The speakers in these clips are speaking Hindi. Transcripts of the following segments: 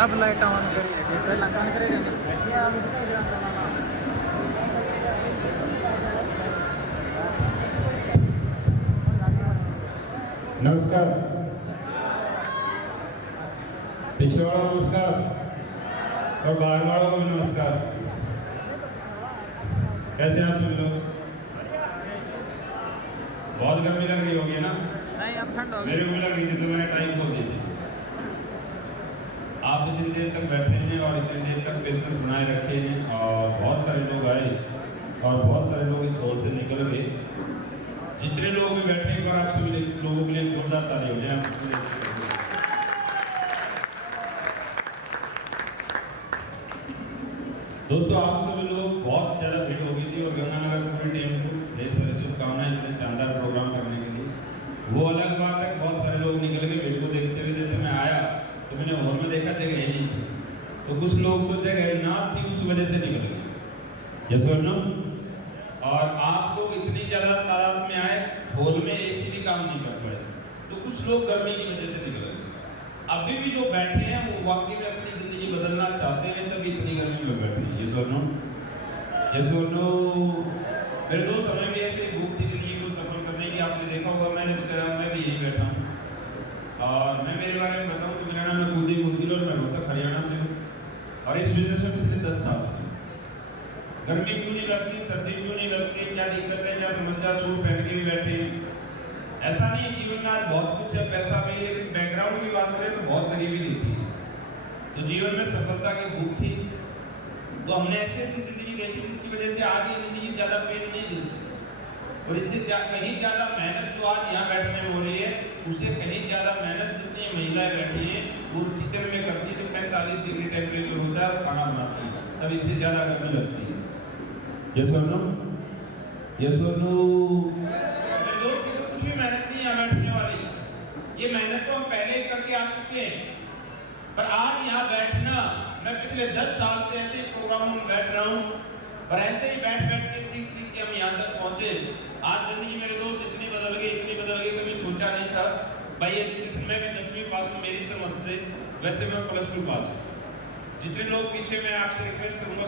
अब लाइट ऑन करिए पहला काम करेगा। नमस्कार, पिछले वालों को नमस्कार और बाहर वालों को भी नमस्कार। कैसे हैं आप सभी लोग? बहुत गर्मी लग रही होगी ना? नहीं, अब ठंड हो गई। मेरे को भी लग रही थी तो मैंने टाइम खोल दी थी। आप इतनी देर तक बैठे हैं और इतनी देर तक पेशेंस बनाए रखे हैं और बहुत सारे लोग आए और बहुत सारे लोग इस हॉल से निकल गए। जितने लोग भी बैठे हैं, एक बार आप सभी लोगों के लिए जोरदार ताली हो जाए। दोस्तों, आप सभी लोग बहुत ज़्यादा भीड़ हो गई थी और गंगानगर पूरी टीम को ढेर सारी शुभकामनाएं इतने शानदार प्रोग्राम करने के लिए। वो अलग बात है, बहुत सारे लोग निकल गए भीड़ को देखते हुए। जैसे मैं आया तो मैंने हॉल में देखा जगह नहीं थी, तो कुछ लोग तो जगह ना थी उस वजह से निकल गए। यस और नो? और आप लोग इतनी ज़्यादा तादाद में आए, हॉल में एसी भी काम नहीं कर पाए, तो कुछ लोग गर्मी की वजह से निकल गए। अभी भी जो बैठे हैं वो वाकई में अपनी जिंदगी बदलना चाहते हैं, तभी इतनी गर्मी में बैठे हैं। यस और नो? यस और नो? मेरे दोस्त, हमें भी ऐसे भूख थी जिंदगी को सफल करने की। आपने देखा होगा मैं भी यहीं बैठा हूँ और मैं मेरे बारे में बताऊँ तो मेरा नाम है कुलदीप मुदगिल और मैं रोहतक हरियाणा से हूँ और इस बिजनेस में पिछले 10 साल से। गर्मी क्यों नहीं लगती, सर्दी क्यों नहीं लगती, क्या दिक्कत है, क्या समस्या, सूट पहन के भी बैठे हैं। ऐसा नहीं है, जीवन में आज बहुत कुछ है, पैसा भी, लेकिन बैकग्राउंड की बात करें तो बहुत गरीबी नहीं थी। तो जीवन में सफलता की भूख थी, तो हमने ऐसी ऐसी जिंदगी देखी जिसकी वजह से आज ये जिंदगी ज्यादा पेन नहीं देती और इससे कहीं ज्यादा मेहनत जो आज यहाँ बैठने में हो रही है, उसे कहीं ज्यादा मेहनत जितनी महिलाएं बैठी हैं वो किचन में करती है, तो 45 डिग्री टेम्परेचर होता है और खाना बनाती है, तब इससे ज्यादा गर्मी लगती है। यस और नो? यस और नो? मेरे दोस्त, की तो कुछ भी मेहनत नहीं है बैठने वाली, ये मेहनत तो हम पहले ही करके आ चुके हैं। पर आज यहाँ बैठना, मैं पिछले 10 साल से ऐसे प्रोग्रामों में बैठ रहा हूँ और ऐसे ही बैठ बैठ के सीख सीख के हम यहाँ तक पहुंचे। आज जिंदगी मेरे दोस्त इतनी बदल गई, कभी सोचा नहीं था। भाई एजुकेशन में भी 10वीं पास हूँ मेरी समझ से, वैसे मैं +2 पास हूँ। जितने लोग पीछे, मैं आपसे रिक्वेस्ट करूंगा,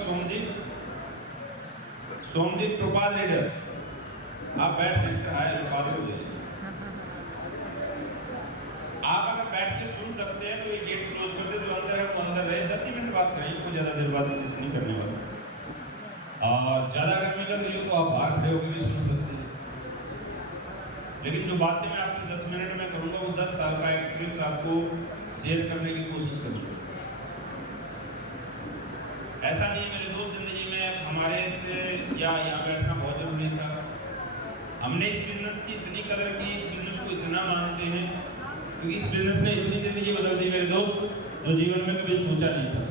सोमजीत प्रपात लीडर, आप बैठ गए सर, आए तो बात हो जाए। आप अगर बैठ के सुन सकते हैं तो ये गेट क्लोज कर दे, जो अंदर है वो अंदर रहे। 10 ही मिनट बात करेंगे, कोई ज्यादा देर बात नहीं करने वाला। और ज्यादा गर्मी लग रही हो तो आप बाहर खड़े होकर भी सुन सकते हैं, लेकिन जो बातें मैं आपसे 10 मिनट में करूंगा वो 10 साल का एक्सपीरियंस आपको शेयर करने की कोशिश करूंगा। ऐसा नहीं मेरे दोस्त, जिंदगी में हमारे से या यहाँ बैठना बहुत जरूरी था। हमने इस बिजनेस की इतनी कदर की, इस बिजनेस को इतना मानते हैं क्योंकि इस बिजनेस ने इतनी जिंदगी बदल दी मेरे दोस्त, जो जीवन में कभी सोचा नहीं था।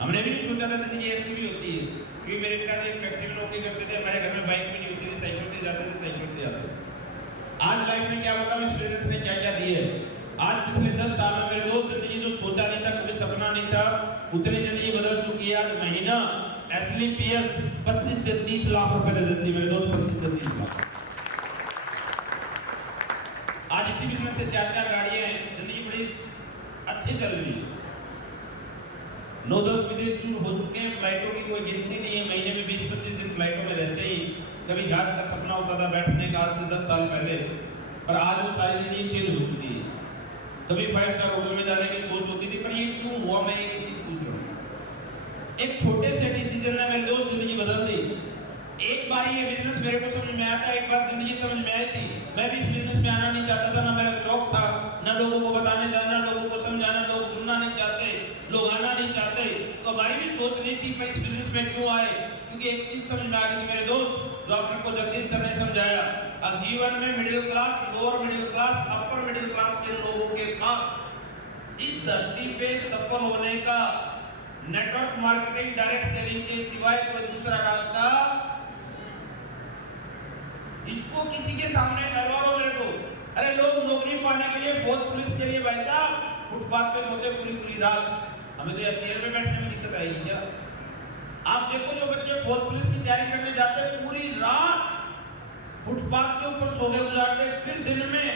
हमने भी नहीं सोचा था जिंदगी ऐसी भी होती है, क्योंकि मेरे पिताजी एक फैक्ट्री में नौकरी करते थे, हमारे घर में बाइक भी नहीं होती थी, साइकिल से जाते थे। आज लाइफ में क्या बताऊं इस बिजनेस ने क्या क्या दिए। आज पिछले 10 साल में मेरे दोस्त, जिंदगी जो सोचा नहीं था, कभी सपना नहीं था, उतनी जिंदगी बदल चुकी है। आज महीना SLPS 25 से 30 लाख रुपए दे देती है मेरे दोस्त, 25 से 30 लाख। आज इसी बिजनेस से 4 गाड़ियां हैं, जिंदगी बड़ी अच्छी चल रही है। 9-10 विदेश टूर हो चुके हैं, फ्लाइटों की कोई गिनती नहीं है, महीने में 20-25 दिन फ्लाइटों में रहते ही। कभी जहाज का सपना होता था बैठने का आज से 10 साल पहले, पर आज वो सारी जिंदगी चेंज हो चुकी है। कभी 5 स्टार होटल में जाने की सोच होती थी, पर ये क्यों हुआ, मैं एक चीज पूछ रहा हूँ। एक छोटे से डिसीजन ने मेरे दोस्त जिंदगी बदल दी। एक बार ये बिजनेस मेरे को समझ में आया था, एक बार जिंदगी समझ में आई थी। मैं भी इस बिजनेस में आना नहीं चाहता था, ना मेरा शौक था, ना लोगों को बताने जाना, लोगों को समझाना। लोग सुनना नहीं चाहते, लोग आना नहीं चाहते, तो हमारी भी सोच नहीं थी पर इस बिजनेस में क्यों आए। क्योंकि एक चीज समझ में आ गई थी मेरे दोस्त, जो आपको जगदीश सर ने समझाया, अब जीवन में middle class, lower middle class, upper middle class के लोगों के पास इस धरती पे सफल होने का नेटवर्क मार्केटिंग, डायरेक्ट सेलिंग के सिवाय कोई दूसरा रास्ता, इसको किसी के सामने करवा लो मेरे को। अरे लोग नौकरी पाने के लिए, फौज पुलिस के लिए भाई साहब फुटपाथ पे सोते पूरी रात। हमें तो यार चेयर पे बैठने में दिक्कत आएगी क्या? आप देखो जो बच्चे फौज पुलिस की तैयारी करने जाते पूरी रात फुटपाथ के ऊपर सो के गुजारते, फिर दिन में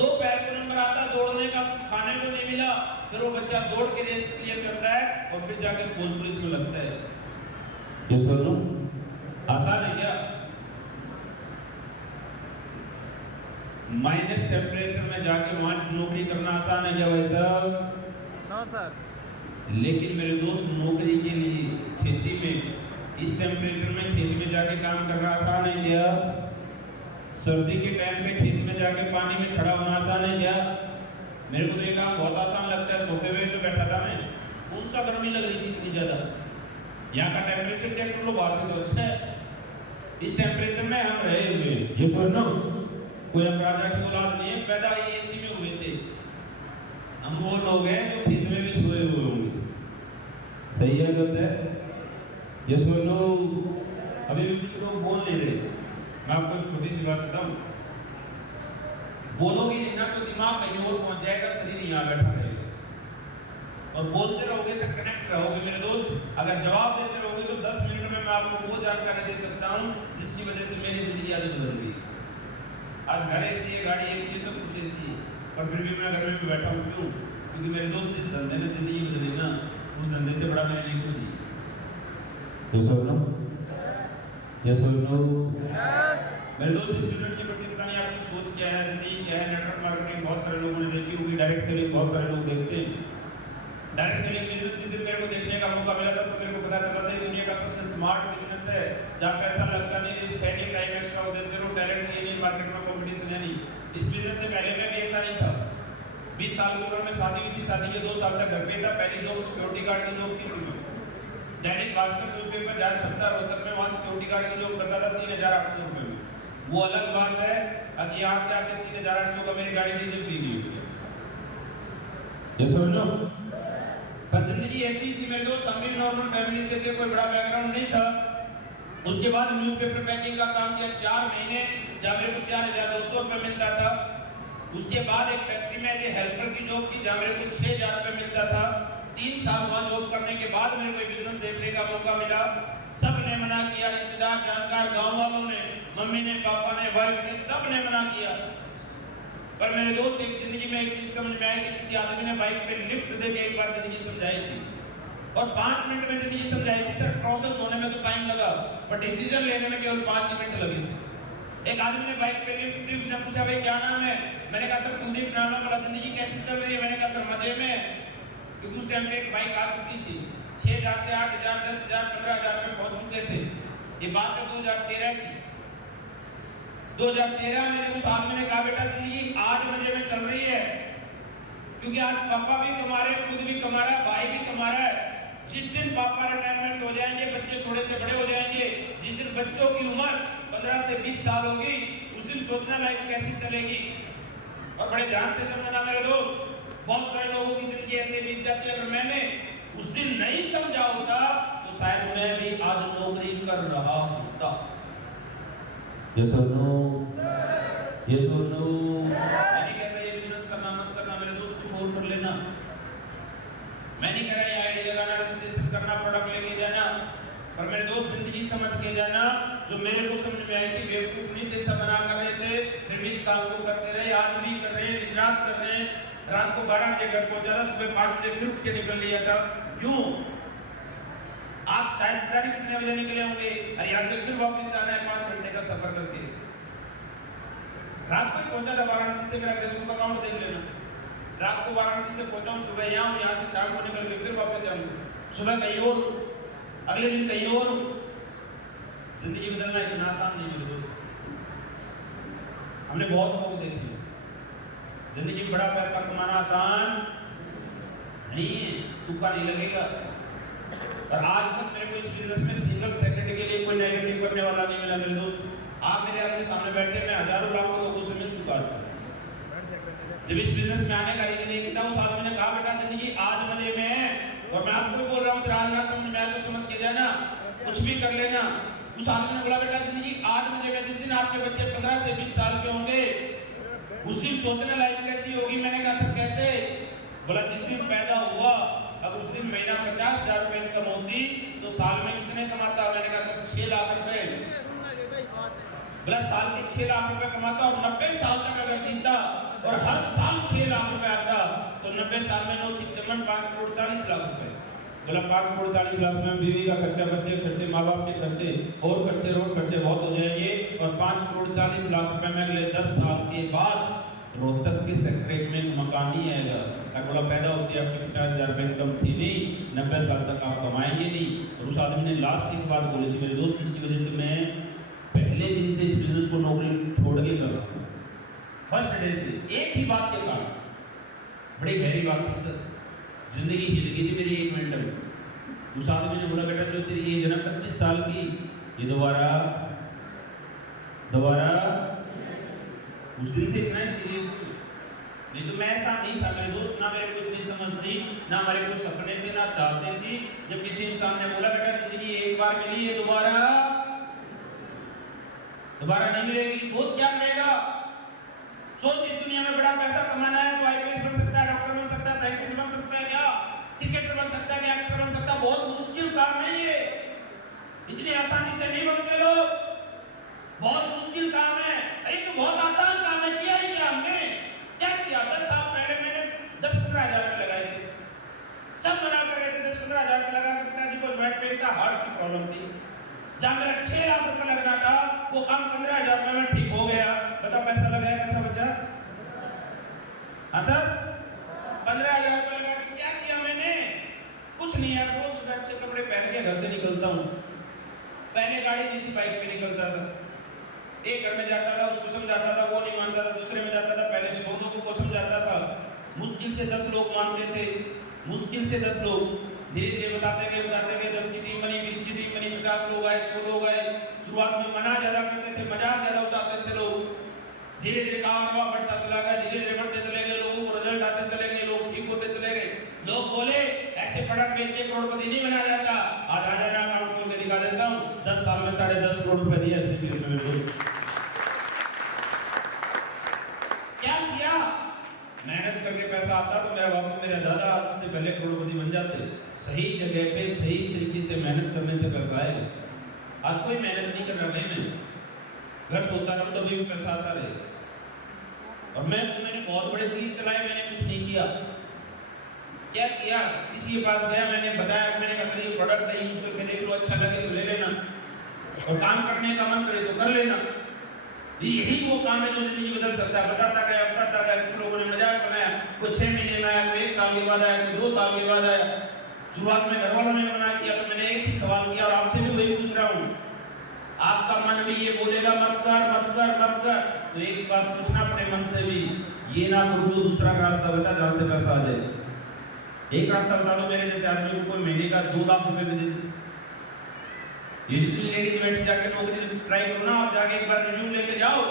दो पैर को नंबर आता दौड़ने का, कुछ खाने को नहीं मिला, फिर वो बच्चा दौड़ के रेस क्लियर करता है और फिर जाके फौज पुलिस में लगता है। ये सुनो, आसान है क्या? माइनस टेम्परेचर में जाके वहां नौकरी करना आसान है क्या भाई साहब? No sir. लेकिन मेरे दोस्त नौकरी के लिए खेती में इस टेम्परेचर में खेत में जाके काम करना आसान है क्या? सर्दी के टाइम पे खेत में जाके पानी में खड़ा होना आसान है क्या? मेरे को तो ये काम बहुत आसान लगता है। सोफे पे तो बैठा था मैं, कौन सा गर्मी लग रही थी इतनी ज्यादा। यहाँ का टेम्परेचर चेक कर लो, बाहर से तो अच्छा है। इस टेम्परेचर में हम रहे हुए, ये सुनो, कोई हम राजा की औलाद नहीं है, पैदा ही एसी में हुए थे। हम वो लोग हैं जो खेत में भी सोए हुए होंगे। सही है गलत है? ये सुनो, अभी भी कुछ लोग बोल नहीं रहे। मैं आपको एक छोटी सी बात बताऊं, बोलोगे नहीं ना तो दिमाग कहीं और पहुंच जाएगा, शरीर यहाँ बैठा रहेगा। और बोलते रहोगे तो कनेक्ट रहोगे मेरे दोस्त। अगर जवाब देते रहोगे तो 10 मिनट में मैं आपको वो जानकारी दे सकता हूँ जिसकी वजह से मेरी जिंदगी आज बदल गई। आज घर ऐसी है, गाड़ी ऐसी है, सब कुछ ऐसी है, पर फिर भी मैं घर में भी बैठा हूँ। क्यों? क्योंकि मेरे दोस्त जिस धंधे में जिंदगी बदली ना, उस धंधे से बड़ा मेरे लिए कुछ नहीं। Yes or no? Yes or no? मेरे दोस्त, इस बिजनेस के प्रति पता नहीं आपकी सोच क्या है, जिंदगी क्या है। नेटवर्क मार्केटिंग बहुत सारे लोगों ने देखी होगी, डायरेक्ट सेलिंग बहुत सारे लोग देखते हैं। डायरेक्ट सेलिंग बिजनेस जिस दिन मेरे को देखने का मौका मिला था तो मेरे को पता चला था ये दुनिया का सबसे स्मार्ट बिजनेस है, जहाँ पैसा लगता नहीं, रिस्क है नहीं, टाइम एक्स्ट्रा हो देते रहो, टैलेंट चाहिए नहीं, मार्केट में कंपटीशन है नहीं। इस बिजनेस से पहले में भी ऐसा नहीं था। 20 साल की उम्र में शादी हुई थी, शादी के 2 साल तक घर पे था। पहली जॉब सिक्योरिटी गार्ड की जॉब की थी। दैनिक भास्कर न्यूज़पेपर जहाँ छपता रोहतक में, वहाँ सिक्योरिटी गार्ड की जॉब करता था 3,800 रुपये में। वो अलग बात है, अब यहाँ आते आते 3,800 का मेरी गाड़ी डीजल पी गई। ये समझो, पर जिंदगी ऐसी थी मेरे दोस्त, हम भी नॉर्मल फैमिली से थे, कोई बड़ा बैकग्राउंड नहीं था। उसके बाद न्यूज़पेपर पैकिंग का काम किया 4 महीने, जहाँ मेरे को 4,200 रुपये मिलता था। उसके बाद एक फैक्ट्री में हेल्पर की जॉब की, जहाँ मेरे को 6,000 रुपये मिलता था। 3 साल वहाँ जॉब करने के बाद मेरे को बिजनेस देखने का मौका मिला। सब ने मना किया, रिश्तेदार, जानकार, गांव वालों ने, मम्मी ने, पापा ने, वाइफ ने, सब ने मना किया। पर मेरे दोस्त, एक जिंदगी में एक चीज समझ में आई कि किसी आदमी ने बाइक पे लिफ्ट देके एक बार जिंदगी समझाई थी, और 5 मिनट में जिंदगी समझाई थी। सर प्रोसेस होने में तो टाइम लगा, पर डिसीजन लेने में केवल 5 मिनट लगे थे। एक आदमी ने बाइक पे लिफ्ट दी, उसने पूछा भाई क्या नाम है? मैंने कहा सर कुलदीप नाम है। बोला जिंदगी कैसी चल रही है? मैंने कहा सर मजे में। क्योंकि उस टाइम पे एक बाइक आ चुकी थी, 6,000 से 8,000, 10,000, 15,000 पे पहुंच चुके थे। ये बात है 2013 की। 2013 में उस आदमी ने कहा बेटा जिंदगी आज मजे में चल रही है, क्योंकि आज पापा भी कमा रहे हैं, खुद भी कमा रहा है, भाई भी कमा रहा है। जिस दिन पापा रिटायरमेंट हो जाएंगे, बच्चे थोड़े से बड़े हो जाएंगे, जिस दिन बच्चों की उम्र 15 से 20 साल होगी, उस दिन सोचना लाइफ कैसी चलेगी। और बड़े ध्यान से समझना मेरे दोस्त, बहुत सारे लोगों की जिंदगी ऐसे बीत जाती है। अगर मैंने उस दिन नहीं समझा होता तो शायद मैं भी आज नौकरी कर रहा होता। Yes or no? Yes or no? मैं नहीं कहता ये बिजनेस करना मत करना मेरे दोस्त, कुछ और कर लेना। मैं नहीं कह रहा ये आईडी लगाना, रजिस्ट्रेशन करना, प्रोडक्ट लेके जाना, पर मेरे दोस्त जिंदगी समझ के जाना। जो मेरे को समझ में आई थी, बेवकूफ नहीं थे, सब मना कर रहे थे, फिर भी इस काम को करते रहे। आज भी कर रहे हैं, दिन रात कर रहे हैं। रात को 12 बजे घर पहुंचा था, सुबह 5 बजे फिर उठ के निकल लिया था। क्यों? आप शायद पता नहीं कितने बजे निकले होंगे, यहाँ से फिर वापस आना है 5 घंटे का सफर करके। रात को पहुंचा था वाराणसी से, मेरा फेसबुक अकाउंट देख लेना। रात को वाराणसी से पहुंचा हूँ, सुबह यहाँ हूँ, यहाँ से शाम को निकल के फिर वापस जाऊंगा। सुबह कहीं और, अगले दिन कहीं और। जिंदगी बदलना इतना आसान नहीं मेरे दोस्त। हमने बहुत लोग देखे, जिंदगी में बड़ा पैसा कमाना आसान नहीं है, तुक्का नहीं लगेगा। और आज तक मेरे को इस बिजनेस में सिंगल सेकंड के लिए कोई नेगेटिव करने वाला नहीं मिला मेरे दोस्त। आप मेरे अपने सामने बैठे, मैं हजारों लाखों लोगों से मिल चुका आज तक। जब इस बिजनेस में आने का रीजन एक था, उस आदमी ने कहा बेटा जिंदगी आज मजे में है। और मैं आपको बोल रहा हूँ, फिर आज ना समझ में आए तो समझ के जाना, कुछ भी कर लेना। उस आदमी ने बोला बेटा जिंदगी आज मजे में। जिस दिन आपके बच्चे 15 से 20 साल के होंगे, उस दिन सोचना लाइफ कैसी होगी। मैंने कहा सर कैसे? बोला जिस दिन पैदा हुआ, अगर उस दिन महीना 50,000 रुपए इनकम होती तो साल में कितने कमाता? मैंने कहा सर 6 लाख रुपए। बोला साल के 6 लाख रुपए कमाता और 90 साल तक अगर जीता और हर साल 6 लाख रुपए आता, तो 90 साल में 9 6 5 करोड़ 40 लाख रुपए। बोला 5 करोड़ 40 लाख में बीवी का खर्चा, बच्चे खर्चे, माँ बाप के खर्चे और खर्चे, रोड खर्चे बहुत हो जाएंगे, और 5 करोड़ 40 लाख रुपए में अगले 10 साल के बाद रोहतक के सेक्रेट में एक मकान नहीं आएगा। तक बोला पैदा होती है आपकी 50,000 रुपए इनकम थी नहीं, 90 साल तक आप कमाएंगे नहीं। और उस आदमी ने लास्ट एक बात बोली थी मेरे दोस्त, जिसकी वजह से मैं पहले दिन से इस बिजनेस को नौकरी छोड़ के कर रहा हूँ, फर्स्ट डे से। एक ही बात के कारण, बड़ी गहरी बात थी सर, जिंदगी हिल गई थी मेरी 1 मिनट में। उस आदमी ने बोला बेटा जो तेरी एज है ना 25 साल की, ये दोबारा उस दिन से इतना सीरियस, नहीं तो मैं ऐसा नहीं था मेरे दोस्त, ना मेरे को इतनी समझ थी, ना हमारे को सपने थे, ना चाहते थे। जब किसी इंसान ने बोला बेटा जिंदगी एक बार मिली है, दोबारा नहीं मिलेगी, सोच क्या करेगा? सोच इस दुनिया में बड़ा पैसा कमाना है तो आईपीएस बन सकता है, डॉक्टर बन सकता है, साइंटिस्ट बन सकता है, क्या क्रिकेटर बन सकता है, क्या एक्टर बन सकता है। बहुत मुश्किल काम है ये, इतनी आसानी से नहीं बनते लोग, बहुत मुश्किल काम है। अरे तो बहुत आसान काम है, किया ही क्या हमने? क्या किया? 10 साल पहले मैंने 10-15 हजार रुपए लगाए थे, सब मना कर रहे थे 10-15 हजार रुपए लगा के। पिताजी को ज्वाइंट पेन का हार्ट की प्रॉब्लम थी, जहाँ मेरा 6 लाख रुपए लगना था वो काम 15,000 रुपए में ठीक हो गया। बता पैसा लगाया, पैसा बचा? हाँ सर, 15,000 रुपए लगा के क्या किया मैंने? कुछ नहीं यार, रोज सुबह अच्छे कपड़े पहन के घर से निकलता हूँ। पहले गाड़ी नहीं थी, बाइक पे निकलता था। एक घर में जाता था, उसको समझाता था, वो नहीं मानता था, दूसरे में जाता था, पहले 100 लोगों को समझाता था, मुश्किल से 10 लोग मानते थे, मुश्किल से 10 लोग। धीरे धीरे बताते गए 10 की टीम बनी, 20 की टीम बनी, 50 लोग आए, 100 लोग आए। शुरुआत में मना ज्यादा करते थे, मजाक ज्यादा उठाते थे लोग। धीरे धीरे कारवा बढ़ता चला गया, धीरे धीरे बढ़ते चले गए, लोगों को रिजल्ट आते चले गए, लोग ठीक होते चले गए। लोग बोले ऐसे प्रोडक्ट बेच के करोड़पति नहीं बना जाता। आज आ जाना, अकाउंट खोल के दिखा देता हूँ, 10 साल में 10.5 करोड़ रुपए दिए ऐसे बिजनेस में। क्या किया? मेहनत करके पैसा आता तो मेरा बापू, मेरा दादा आज से पहले करोड़पति बन जाते। सही जगह पे सही तरीके से मेहनत करने से पैसा आएगा। आज कोई मेहनत नहीं कर रहा, मैं घर सोता रहूं तभी भी पैसा आता रहे। और मैंने बहुत बड़े तीर चलाए, मैंने कुछ नहीं किया। क्या किया? किसी के पास गया, मैंने बताया, मैंने कहा सर ये प्रोडक्ट है, यूज करके देख लो, अच्छा लगे तो ले लेना, और काम करने का मन करे तो कर लेना। यही वो काम है जो जिंदगी बदल सकता है। बताता गया। कुछ लोगों ने मजाक बनाया, कोई 6 महीने में आया, कोई 1 साल के बाद आया, कोई 2 साल के बाद आया। शुरुआत में घर वालों ने मना किया, तो मैंने एक ही सवाल किया और आपसे भी वही पूछ रहा हूँ, आपका मन भी ये बोलेगा मत कर, तो एक ही बात पूछना अपने मन से भी, ये ना करूँ तो दूसरा रास्ता बता जहाँ से पैसा आ जाए। एक रास्ता बता दो मेरे जैसे आदमी को, कोई महीने का 2 लाख रुपए भी दे दे। ये जितनी लेडीज बैठी जाके नौकरी ट्राई करो ना, आप जाके एक बार रिज्यूम लेके जाओ।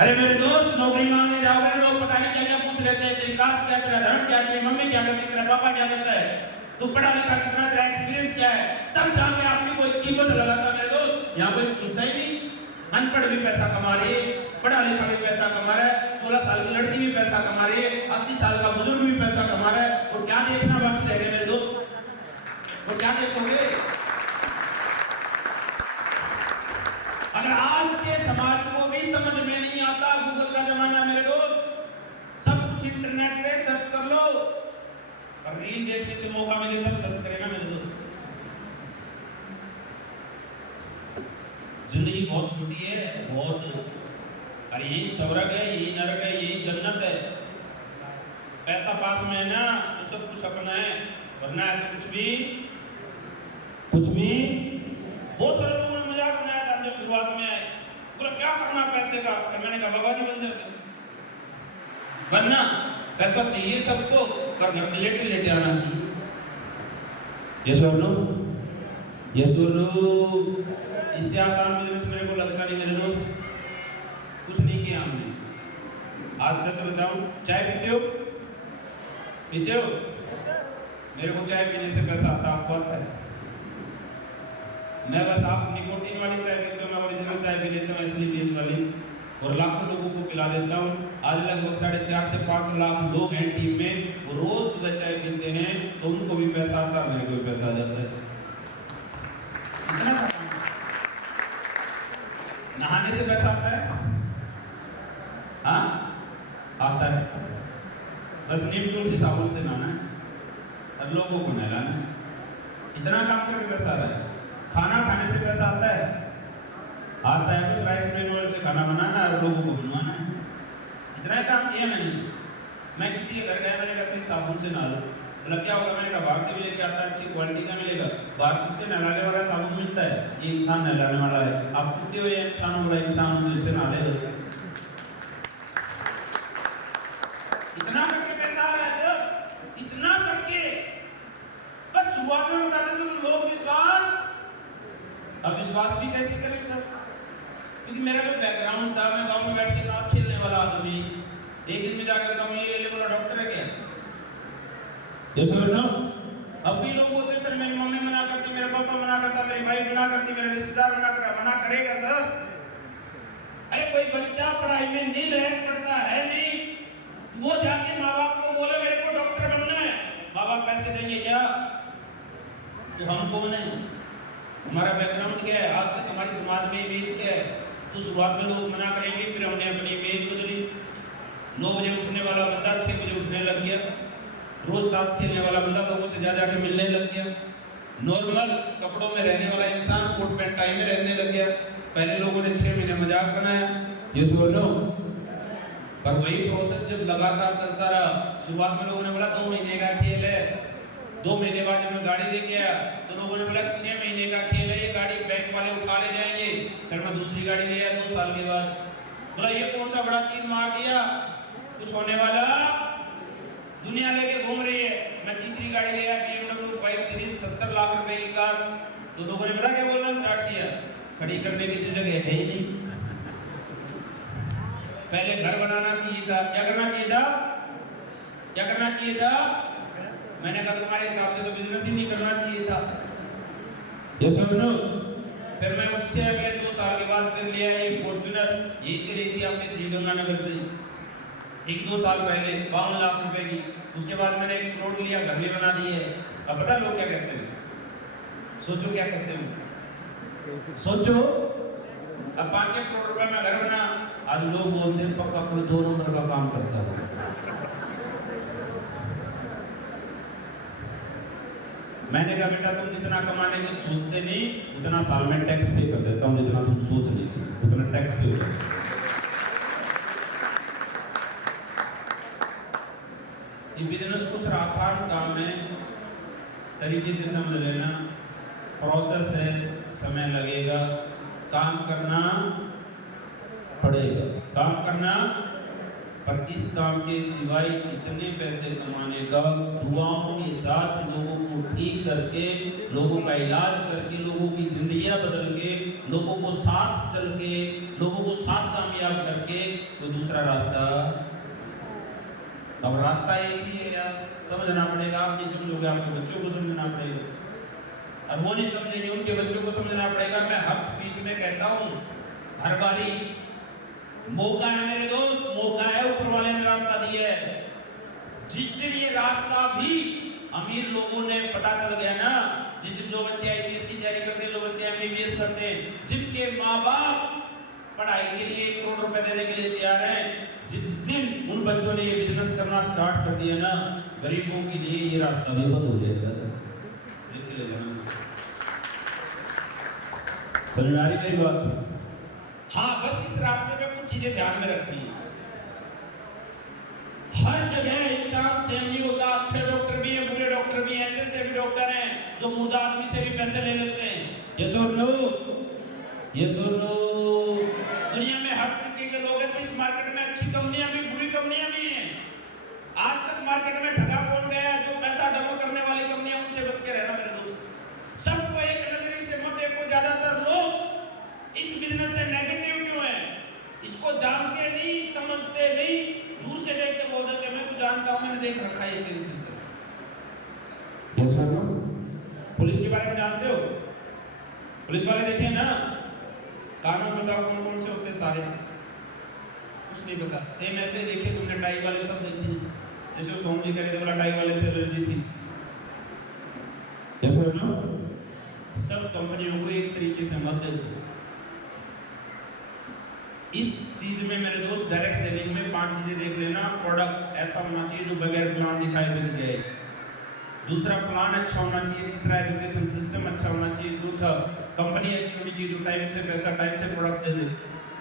अरे मेरे दोस्त, नौकरी मांगने जाओगे लोग पता नहीं क्या क्या पूछ लेते हैं, तेरी कास्ट क्या, तेरा धर्म क्या, तेरी मम्मी क्या करती है, तेरा पापा क्या करता है, तू पढ़ा लिखा कितना, तेरा एक्सपीरियंस क्या है, तब जाके आपकी कोई कीमत लगाता। मेरे दोस्त, यहाँ कोई पूछता ही नहीं। अनपढ़ भी पैसा कमा रही है, पढ़ा लिखा भी पैसा कमा रहा है, 16 साल की लड़की भी पैसा कमा रही है, 80 साल का बुजुर्ग भी पैसा कमा रहा है। और क्या देखना बाकी रह गया मेरे दोस्त? और क्या देखोगे? अगर आज के समाज को भी समझ में नहीं आता, गूगल का जमाना मेरे दोस्त, सब कुछ इंटरनेट पे सर्च कर लो, और रील देखने से मौका मिले तब सर्च करें ना मेरे दोस्त। जिंदगी बहुत छोटी है, बहुत। अरे यही स्वर्ग है, यही नरक है, यही जन्नत है। पैसा पास में है ना तो सब कुछ अपना है, वरना है तो कुछ भी। बहुत सारे लोगों ने मजाक बनाया था जब शुरुआत में आए, बोला क्या करना पैसे का? मैंने कहा बाबा जी बन जाते, बनना पैसा चाहिए सबको, पर घर में लेटे आना चाहिए। यस और नो? इससे आसान बिजनेस मेरे को लगता नहीं मेरे दोस्त। कुछ नहीं किया हमने। आज सच बताऊं, चाय पीते हो? मेरे को चाय पीने से पैसा आता, आपको आता है? मैं बस, आप निकोटीन वाली चाय पीते हो, मैं ओरिजिनल चाय पी लेता हूँ, असली पीस वाली, और लाखों लोगों को पिला देता हूँ। आज लगभग 4.5 से 5 लाख लोग हैं टीम में, वो रोज सुबह चाय पीते हैं, तो उनको भी पैसा आता है, मेरे को भी पैसा आ जाता है। नहाने से पैसा आता है? हाँ, साबुन से नहाना है और लोगों को नहलाना है। इतना काम करके पैसा आ रहा है। खाना खाने से पैसा आता है बस राइस ब्रेन ऑयल से खाना बनाना और लोगों को बनवाना है। इतना ही काम किया मैंने। मैं किसी के घर गया, मैंने कहा साबुन से नहा लो। बोला क्या होगा? मैंने कहा बाहर से भी लेके आता है, अच्छी क्वालिटी का मिलेगा। बाहर कुत्ते नहलाने वाला साबुन मिलता है, ये इंसान नहलाने वाला है। आप कुत्ते हो या इंसान हो? बड़ा इंसान हो तो इससे नहा लेगा। इतना करके पैसा आ रहा है सर, इतना करके। बस शुरुआत में बताते थे तो लोग विश्वास, अब विश्वास भी कैसे करें सर? क्योंकि मेरा जो बैकग्राउंड था, मैं गांव में बैठ के ताश खेलने वाला आदमी, एक दिन में जाकर बताऊं ये ले ले, बोला डॉक्टर है क्या? ये समझना। अब भी लोग बोलते सर मेरी मम्मी मना करती, मेरा पापा मना करता, मेरी वाइफ मना करती, मेरे रिश्तेदार मना करता। मना करेगा सर? अरे कोई बच्चा पढ़ाई में नील पढ़ता है नहीं, वो जाके माँ बाप को बोले मेरे को डॉक्टर बनना है, माँ बाप पैसे देंगे क्या? तो हम कौन है? हमारा बैकग्राउंड क्या है? आज तक हमारी समाज में इमेज क्या है? तो शुरुआत में लोग मना करेंगे, फिर हमने अपनी इमेज बदली। 9 बजे उठने वाला बंदा 6 बजे उठने लग गया। रोज ताश खेलने वाला बंदा लोगों से जा जाके मिलने लग गया। नॉर्मल कपड़ों में रहने वाला इंसान कोट पैंट टाई में रहने लग गया। पहले लोगों ने 6 महीने मजाक बनाया, ये बोलो, पर वही प्रोसेस जब लगातार चलता रहा, शुरुआत में लोगों ने बोला 2 महीने का खेल है। 2 महीने बाद जब मैं गाड़ी लेके आया तो लोगों ने बोला 6 महीने का खेल है, ये गाड़ी बैंक वाले उठा ले जाएंगे। फिर मैं दूसरी गाड़ी ले आया 2 साल के बाद, बोला ये कौन सा बड़ा चीज मार दिया, कुछ होने वाला, दुनिया लेके घूम रही है। मैं तीसरी गाड़ी ले आया BMW 5 सीरीज 70 लाख रुपए की कार। तो लोगों ने पता क्या बोलना स्टार्ट किया, खड़ी करने की जगह है ही नहीं, पहले घर बनाना चाहिए था। क्या करना चाहिए था? क्या करना चाहिए था? मैंने कहा तुम्हारे हिसाब से तो बिजनेस ही नहीं करना चाहिए था। ये समझो। फिर मैं उससे अगले 2 साल के बाद फिर लिया ये फॉर्च्यूनर, यही से रही थी आपने श्रीगंगानगर से 1-2 साल पहले 52 लाख रुपए की। उसके बाद मैंने एक प्लॉट लिया, घर भी बना दिए। अब पता लोग क्या कहते हैं? सोचो क्या कहते हैं, सोचो। अब 5 करोड़ रुपए में घर बना, आज लोग बोलते हैं पक्का कोई 2 नंबर का काम करता है। मैंने कहा बेटा तुम जितना कमाने की सोचते नहीं, उतना साल में टैक्स पे कर देता हूं, जितना तुम सोच नहीं उतना टैक्स पे हो जाता। ये बिजनेस कुछ आसान काम है, तरीके से समझ लेना। प्रोसेस है, समय लगेगा, काम करना पड़ेगा, काम करना। पर इस काम के सिवाय इतने पैसे कमाने का, दुआओं के साथ लोगों को ठीक करके, लोगों का इलाज करके, लोगों की जिंदगियां बदल के, लोगों को साथ चल के, लोगों को साथ कामयाब करके कोई दूसरा रास्ता। अब रास्ता एक ही है यार, समझना पड़ेगा। आप नहीं समझोगे, आपके बच्चों को समझना पड़ेगा, और वो नहीं समझेंगे, उनके बच्चों को समझना पड़ेगा। मैं हर स्पीच में कहता हूँ, हर बारी मौका है मेरे दोस्त, मौका है, ऊपर वाले ने रास्ता दिया है। जिस दिन ये रास्ता भी अमीर लोगों ने पता चल गया ना, जिस दिन जो बच्चे IPS की तैयारी करते हैं, जो बच्चे MBBS करते हैं, जिनके माँ बाप पढ़ाई के लिए 1 करोड़ रुपए देने के लिए तैयार हैं, जिस दिन उन बच्चों ने ये बिजनेस करना स्टार्ट कर दिया ना, गरीबों के लिए ये रास्ता भी बंद हो जाएगा सर। लिख ले लेना, समझ में आ रही मेरी बात? हाँ, बस इस रास्ते में कुछ चीजें ध्यान में रखनी है। हर जगह इंसान सेम नहीं होता। अच्छे डॉक्टर भी हैं, बुरे डॉक्टर भी हैं, ऐसे भी डॉक्टर हैं जो मुर्दा आदमी से भी पैसे ले लेते हैं। ये सुन लो, ये सुन लो। दुनिया में हर तरीके के लोग हैं, तो इस मार्केट में अच्छी कंपनियां भी, बुरी कंपनियां भी हैं। आज तक मार्केट में ठगा कौन गया? जो पैसा डबल करने वाली कंपनियां, उनसे बच के रहना मेरे दोस्त। सबको एक नजरिए से मत देखो। ज्यादातर लोग इस बिजनेस से नेगेटिव क्यों है? इसको जानते नहीं, समझते नहीं, दूर से देख के बोल देते मैं तो जानता हूं, मैंने देख रखा है ये चेन सिस्टम। पुलिस के बारे में जानते हो? पुलिस वाले देखे ना, कानून बताओ कौन कौन से होते? सारे कुछ नहीं पता। सेम ऐसे ही देखे तुमने टाई वाले सब देखे, जैसे सोम जी कह रहे थे बोला टाई वाले से एलर्जी थी। सब कंपनियों को एक तरीके से मत देखो। इस चीज में मेरे दोस्त डायरेक्ट सेलिंग में 5 चीजें देख लेना। प्रोडक्ट ऐसा होना चाहिए जो बगैर प्लान दिखाए बिक जाए। दूसरा, प्लान अच्छा होना चाहिए। तीसरा, एजुकेशन सिस्टम अच्छा होना चाहिए। चौथा, कंपनी ऐसी होनी चाहिए जो टाइम से पैसा, टाइम से प्रोडक्ट दे दे।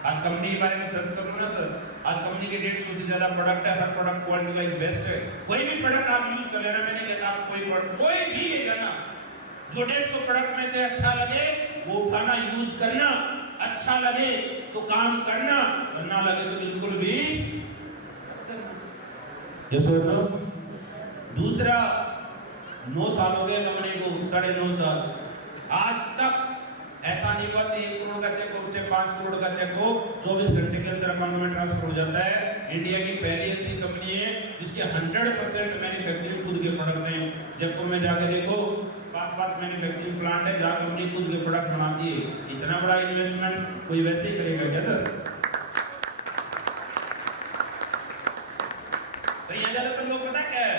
आज कंपनी के बारे में सर्च करो ना सर, आज कंपनी के 150 से ज्यादा प्रोडक्ट है, हर प्रोडक्ट क्वालिटी वाइज बेस्ट है। कोई भी प्रोडक्ट आप यूज कर लेना, मैंने कहता आप कोई प्रोडक्ट कोई भी ले जाना, जो 150 प्रोडक्ट में से अच्छा लगे वो उठाना, यूज करना, अच्छा लगे तो काम करना, और ना लगे तो बिल्कुल भी मत करना। ये सोचो। दूसरा, 9 साल हो गए कंपनी को, 9.5 साल, आज तक ऐसा नहीं हुआ कि 1 करोड़ का चेक हो, 5 करोड़ का चेक हो, 24 घंटे के अंदर अकाउंट में ट्रांसफर हो जाता है। इंडिया की पहली ऐसी कंपनी है जिसके 100% मैन्युफैक्चरिंग खुद के प्रोडक्ट हैं। जयपुर में जाके देखो, 5 मैन्युफैक्चरिंग प्लांट है जहाँ कंपनी खुद के प्रोडक्ट बनाती है। इतना बड़ा इन्वेस्टमेंट कोई वैसे ही करेगा क्या सर? तो यहाँ ज्यादातर लोग पता क्या है,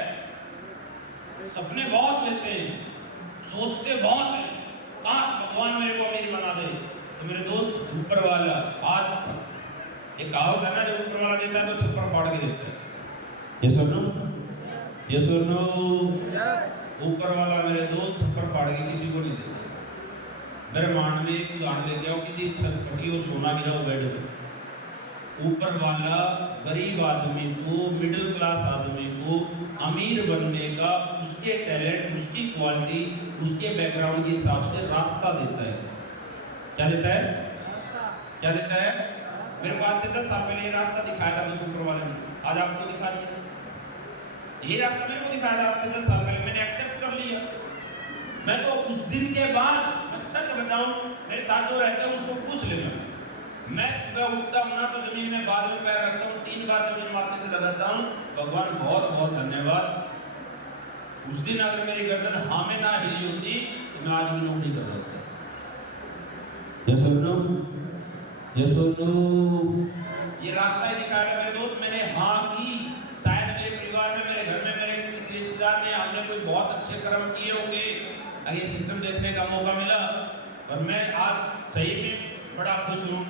सपने बहुत लेते हैं, सोचते बहुत हैं, काश भगवान मेरे को अमीर बना दे। तो मेरे दोस्त, ऊपर वाला आज तक एक कहावत है ना, जब ऊपर वाला देता है तो छप्पर फाड़ के देता है। ये सुनो, ये सुनो, ऊपर वाला मेरे दोस्त छप्पर फाड़ के किसी को नहीं देता। मेरे मान में एक उदाहरण लेके आओ, किसी छत फटी और सोना गिरा हो बेड में, ऊपर वाला गरीब आदमी को, मिडिल क्लास आदमी को अमीर बनने का उसके टैलेंट, उसकी क्वालिटी, उसके बैकग्राउंड के हिसाब से रास्ता देता है। क्या देता है? क्या देता है? मेरे को आज से 10 साल पहले ये रास्ता दिखाया था मुझे ऊपर वाले ने, आज आपको दिखा दिया। ये रास्ता मेरे को दिखाया था आज से 10 साल पहले, मैंने एक्सेप्ट कर लिया। मैं तो उस दिन के बाद, मैं सच बताऊं, मेरे साथ जो रहता है उसको पूछ लेना, मैं सुबह उठता हूं ना तो जमीन में बाद में पैर रखता हूं, 3 बार जमीन माथे से लगाता हूं, भगवान बहुत बहुत धन्यवाद। उस दिन अगर मेरी गर्दन हाँ में ना हिली होती तो मैं आज भी नौकरी कर रहा होता। यस और नो? यस और नो? ये रास्ता ही दिखाया मेरे दोस्त, मैंने हाँ की। शायद मेरे परिवार में, मेरे घर में, मेरे किसी रिश्तेदार ने, हमने कोई बहुत अच्छे कर्म किए होंगे, ये सिस्टम देखने का मौका मिला, और मैं आज सही में बड़ा खुश हूँ।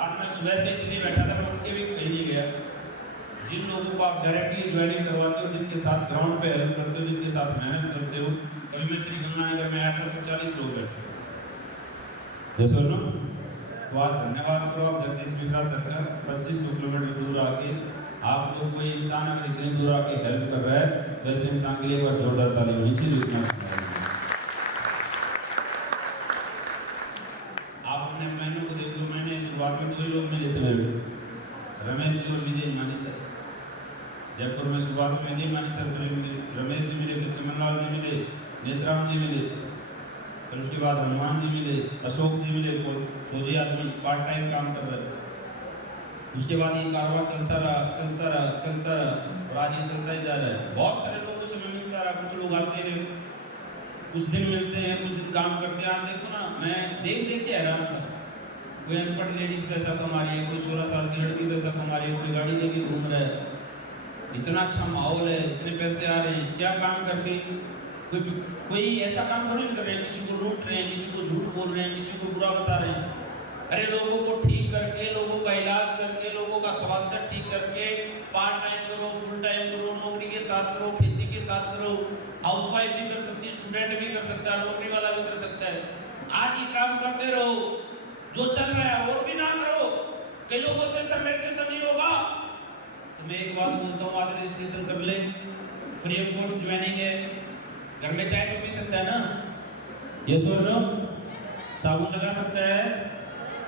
आज मैं सुबह से इसलिए बैठा था, मैं उठ के भी कहीं नहीं गया। जिन लोगों को आप डायरेक्टली ज्वाइनिंग करवाते हो, जिनके साथ ग्राउंड पे हेल्प करते हो, जिनके साथ मेहनत करते हो, कल मैं श्री गंगानगर में आया था तो 40 लोग बैठे थे। जैसे ना, तो आज धन्यवाद करो आप जगदीश मिश्रा सरकार, 2500 किलोमीटर दूर आके आप लोग, कोई इंसान अगर इतनी दूर आके हेल्प कर रहा है तो ऐसे इंसान के लिए एक बार जोरदार ताली होनी चाहिए। इतना आप अपने बहनों को देख लो, मैंने शुरुआत में 2 ही लोग मिले थे मेरे, रमेश जी और विजय मानी सर। जयपुर में शुरुआत में विजय मानी सर मिले, रमेश जी मिले, फिर चमनलाल जी मिले, नेत्राम जी मिले, फिर उसके बाद हनुमान जी मिले, अशोक जी मिले, फौजी आदमी पार्ट टाइम काम कर रहे। उसके बाद ये कारवां चलता रहा, चलता रहा, चलता रहा, और आज ये चलता ही जा रहा है। बहुत सारे लोगों से मैं मिलता रहा, कुछ लोग आते रहे, कुछ दिन मिलते हैं, कुछ दिन काम करते हैं। आज देखो ना, मैं देख देख के हैरान था, कोई अनपढ़ लेडीज पैसा कमा रही है, कोई 16 साल की लड़की पैसा कमा रही है, कोई गाड़ी लेके घूम रहा है, इतना अच्छा माहौल है, इतने पैसे आ रहे हैं, क्या काम करके कोई ऐसा काम थोड़ी नहीं कर रहे हैं, किसी को लूट रहे हैं, किसी को झूठ बोल रहे हैं, किसी को बुरा बता रहे हैं। अरे लोगों को ठीक करके, लोगों का इलाज करके, लोगों का स्वास्थ्य ठीक करके, पार्ट टाइम करो, फुल टाइम करो, नौकरी के साथ करो, खेती के साथ करो, हाउसवाइफ भी कर सकती है, स्टूडेंट भी कर सकता है, नौकरी वाला भी कर सकता है। आज ये काम करते रहो, जो चल रहा है और भी ना करो। कई लोग बोलते हैं सर मेरे से तो नहीं होगा, तो मैं एक बात बोलता हूँ, आज रजिस्ट्रेशन कर ले, फ्री ऑफ कॉस्ट ज्वाइनिंग है, घर में चाय तो पी सकता है ना, ये सुन लो, साबुन लगा सकता है,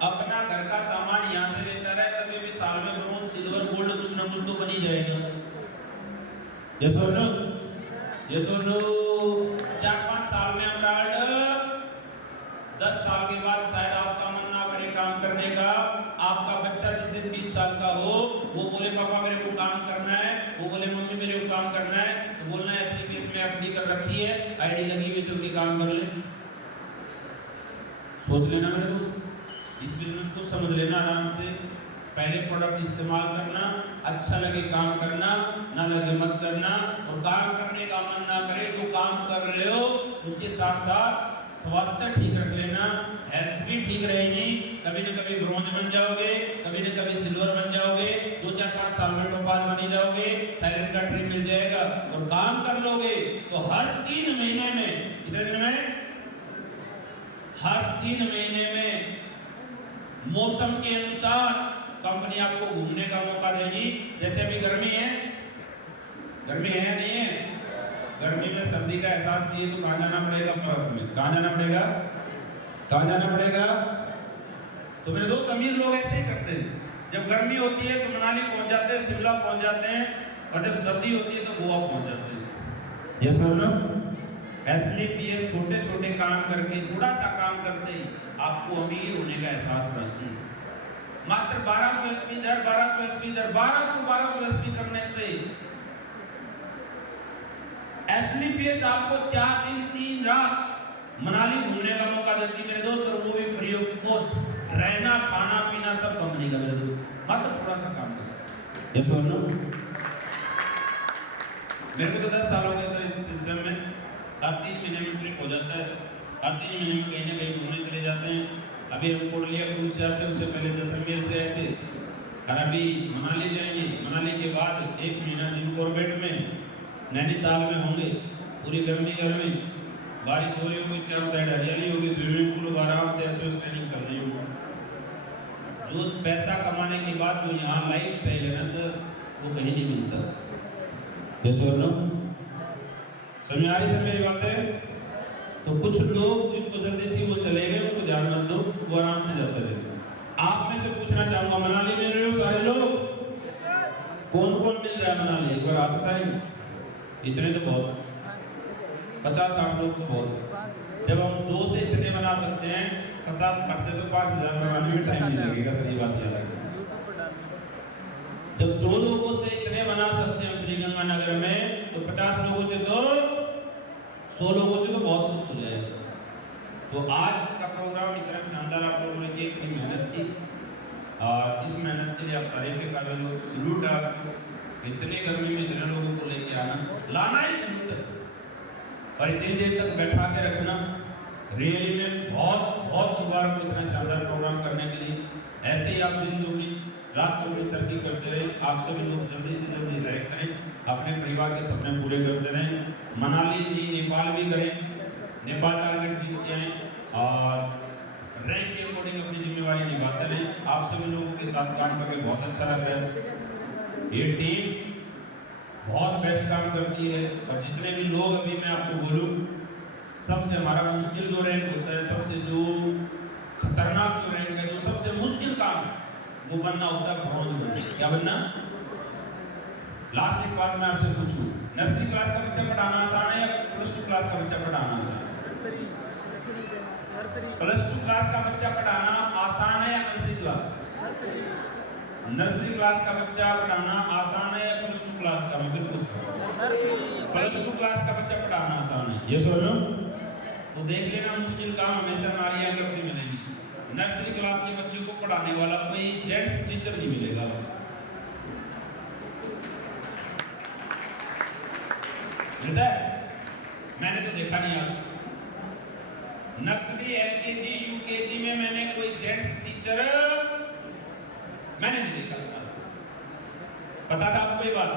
अपना घर का सामान यहाँ से लेता रहे, तभी भी साल में ब्रोंज, सिल्वर, गोल्ड कुछ ना कुछ तो बन ही जाएगा। ये सुन लो, ये सुन लो, 4-5 साल में अमराड, 10 साल के बाद शायद आपका मन ना करे काम करने का। आपका बच्चा जिस दिन 20 साल का हो, वो बोले पापा मेरे को काम करना है, वो बोले मम्मी मेरे को काम करना है, तो बोलना है एसडीपीएस में एफडी कर रखी है, आईडी लगी हुई, चल के काम कर ले। सोच लेना मेरे दोस्त, इस बिजनेस को समझ लेना आराम से। पहले प्रोडक्ट इस्तेमाल करना, अच्छा लगे काम करना, ना लगे मत करना, और काम करने का मन ना करे, जो काम कर रहे हो उसके साथ साथ स्वास्थ्य ठीक रख लेना, हेल्थ भी ठीक रहेगी, कभी न कभी ब्रोंज बन जाओगे, कभी न कभी सिल्वर बन जाओगे, 2-4-5 साल में टोपाज बनी जाओगे, थाईलैंड का ट्रिप मिल जाएगा और काम कर लोगे तो हर 3 महीने में, कितने दिन में, हर 3 महीने में मौसम के अनुसार कंपनी आपको घूमने का मौका देगी। जैसे अभी गर्मी है, गर्मी है या नहीं है, गर्मी में सर्दी का एहसास चाहिए तो कहाँ जाना पड़ेगा, बर्फ में। कहाँ जाना पड़ेगा, कहाँ जाना पड़ेगा? तो मेरे दोस्त अमीर लोग ऐसे ही करते हैं, जब गर्मी होती है तो मनाली पहुंच जाते हैं, शिमला पहुंच जाते हैं, और जब सर्दी होती है तो गोवा पहुंच जाते हैं। ये सुन लो, एसलीपीएस छोटे छोटे काम करके, थोड़ा सा काम करते ही आपको अमीर होने का एहसास बढ़ती है। मात्र 1200 एसपी इधर, 1200 एसपी इधर, 1200 एसपी करने से एसलीपीएस आपको 4 दिन 3 रात मनाली घूमने का मौका देती है मेरे दोस्त, और वो भी फ्री ऑफ कॉस्ट। रहना खाना पीना सब कंपनी का मेरे दोस्त, मात्र थोड़ा सा काम करता। ये सुन लो, मेरे को तो 10 साल हो गए सर इस सिस्टम में। हर 3 महीने में ट्रिप हो जाता है, हर 3 महीने में कहीं ना कहीं घूमने चले जाते हैं। अभी हम कोटलिया क्रूज से आते हैं, उससे पहले जैसलमेर से आए थे, और अभी मनाली जाएंगे। मनाली के बाद 1 महीना जिम कॉर्बेट में, नैनीताल में होंगे। पूरी गर्मी बारिश हो रही होगी, चारों साइड हरियाली होगी, स्विमिंग पूल होगा, आराम से एसओएस ट्रेनिंग चल रही होगी। जो पैसा कमाने के बाद जो यहाँ लाइफ स्टाइल है ना सर, वो कहीं नहीं मिलता। समझ आ रही सर मेरी बातें? तो कुछ लोग जिनको जल्दी थी वो चले गए, उनको ध्यान मत दो, वो आराम से जाते रहे। आप में से पूछना चाहूंगा, मनाली मिल रहे हो सारे लोग? कौन कौन मिल रहा है मनाली, एक बार हाथ उठाएंगे। इतने तो बहुत, 50-60 लोग तो बहुत। जब हम 2 से इतने बना सकते हैं, 50-60 से तो 5000 बनाने में टाइम नहीं लगेगा सर, ये बात याद रखिए। जब 2 लोगों से इतने बना सकते हैं श्रीगंगानगर में, तो 50 लोगों से तो 100 लोगों से तो बहुत कुछ हो जाएगा। तो आज का प्रोग्राम इतना शानदार आप लोगों ने की, इतनी मेहनत की, और इस मेहनत के लिए आप तारीफ काबिल हो। सलूट आपको, इतने गर्मी में इतने लोगों को लेके आना, लाना ही सलूट है। और इतनी देर तक बैठा के रखना, रियली में बहुत बहुत मुबारक हो इतना शानदार प्रोग्राम करने के लिए। ऐसे ही आप दिन दोगुनी रात चौगुनी तरक्की करते रहे। आप सभी लोग जल्दी से जल्दी रह करें, अपने परिवार के सपने पूरे करते रहें। मनाली नहीं, नेपाल भी करें, नेपाल टारगेट जीत के आए, और रैंक के अकॉर्डिंग अपनी जिम्मेवारी निभाते रहें। आप सभी लोगों के साथ काम करके बहुत अच्छा लग रहा है। ये टीम बहुत बेस्ट काम करती है, और जितने भी लोग अभी मैं आपको बोलूँ, सबसे हमारा मुश्किल जो रैंक होता है, सबसे जो खतरनाक जो रैंक है, जो सबसे मुश्किल काम है, वो बनना होता है ब्रॉन्ज। क्या बनना? लास्ट एक बात मैं आपसे पूछूं, नर्सरी क्लास का बच्चा पढ़ाना आसान है या +2 क्लास का बच्चा पढ़ाना आसान है? +2 क्लास का बच्चा पढ़ाना आसान है या नर्सरी क्लास का? नर्सरी क्लास का बच्चा पढ़ाना आसान है या +2 क्लास का? मैं बिल्कुल +2 क्लास का बच्चा पढ़ाना आसान है, ये सुन लो। तो देख लेना, मुश्किल काम हमेशा नारियां करती मिलेगी। नर्सरी क्लास के बच्चों को पढ़ाने वाला कोई जेंट्स टीचर नहीं मिलेगा। मिलता है? मैंने तो देखा नहीं आज तक। नर्सरी, एलकेजी, यूकेजी में मैंने कोई जेंट्स टीचर मैंने नहीं देखा आज तक। पता था आपको ये बात?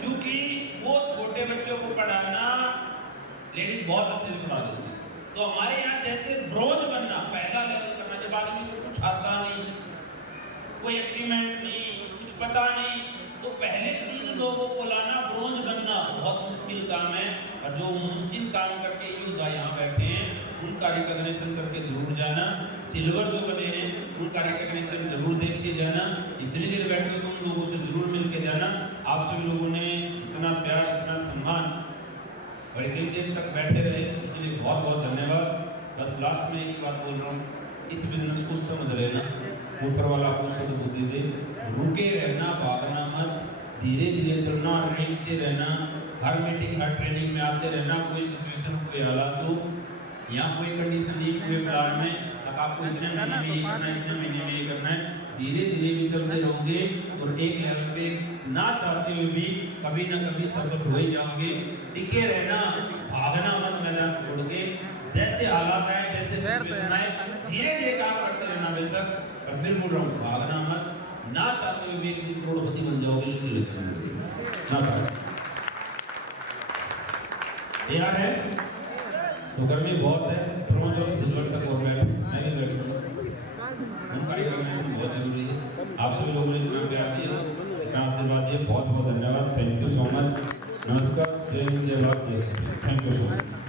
क्योंकि वो छोटे बच्चों को पढ़ाना लेडीज बहुत अच्छे से पढ़ा देती है। तो हमारे यहाँ जैसे ब्रोंज बनना, पहला लेवल करना, जब आदमी को कुछ आता नहीं, कोई अचीवमेंट नहीं, कुछ पता नहीं, तो पहले 3 लोगों को लाना, ब्रोंज बनना बहुत मुश्किल काम है। और जो मुश्किल काम करके योद्धा यहाँ बैठे हैं, उनका रिकॉग्निशन करके जरूर जाना। सिल्वर जो बने हैं, उनका रिकॉग्निशन जरूर देख के जाना। इतनी देर बैठे हो तो उन लोगों से जरूर मिल के जाना। आप सभी लोगों ने इतना प्यार, इतना सम्मान, और इतनी देर तक बैठे रहे, उसके लिए बहुत बहुत धन्यवाद। बस लास्ट में एक ही बात बोल रहा हूँ, इस बिजनेस को समझ लेना, ऊपर वाला आपको सद्बुद्धि दे। रुके रहना, भागना मत, धीरे धीरे चलना, रेंगते रहना, हर मीटिंग हर ट्रेनिंग में आते रहना। कोई सिचुएशन, कोई हालात हो, यहाँ कोई कंडीशन नहीं, पूरे प्लान में आपको इतने महीने में ये करना है, इतने महीने में ये करना है। धीरे धीरे भी चलते रहोगे और एक लेवल पे ना चाहते हुए भी कभी ना कभी सफल हो ही जाओगे। टिके रहना, भागना मत मैदान छोड़ के। जैसे हालात आए, जैसे सिचुएशन आए, धीरे धीरे काम करते रहना बेशक, पर फिर बोल रहा हूँ भागना मत। ना चाहते हुए भी एक दिन करोड़पति बन जाओगे, लेकिन ना चाहते। तैयार है? तो गर्मी बहुत है, ब्रॉन्ज और सिल्वर तक और बैठे, मैं भी बैठूंगा। उनका रिकॉग्निशन बहुत जरूरी है। आप सभी लोगों ने इतना प्यार दिया, इतना आशीर्वाद दिया, बहुत बहुत धन्यवाद। Thank you so much. नमस्कार, जय हिंद, जय भारत, जय। Thank you so much.